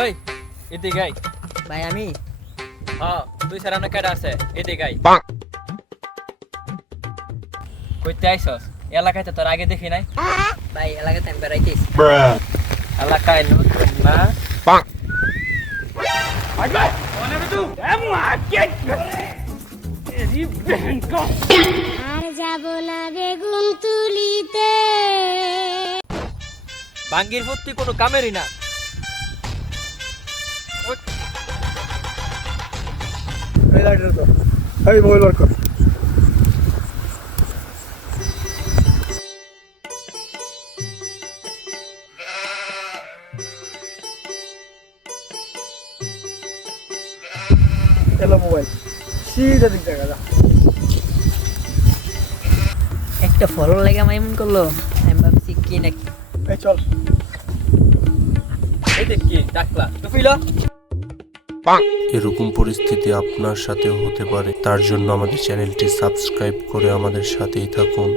ওই এদিকে আই। ভাই আমি হ্যাঁ তুই সারা না কেডা আছে এদিকে আই। কইতে আইছস এলাকায় তো তোর আগে দেখি নাই। ভাই এলাকাতে আমি বেড়াইতেছি। এলাকায় নতুন না। আর যাব না বেগুন তুলিতে। বাঙ্গির ভর্তি কোনো কামেরই না। এই লাইটার তো এই মোবাইল বার কর। এলো মোবাইল সিধা দিক দেখা যা। একটা ফলো লাগে আমার এমন করলো, আমি ভাবছি কি নাকি। এই চল। এই দেখ কি ডাকলা টুপিলো। এরকম পরিস্থিতি আপনার সাথেও হতে পারে, তার জন্য আমাদের চ্যানেলটি সাবস্ক্রাইব করে আমাদের সাথেই থাকুন।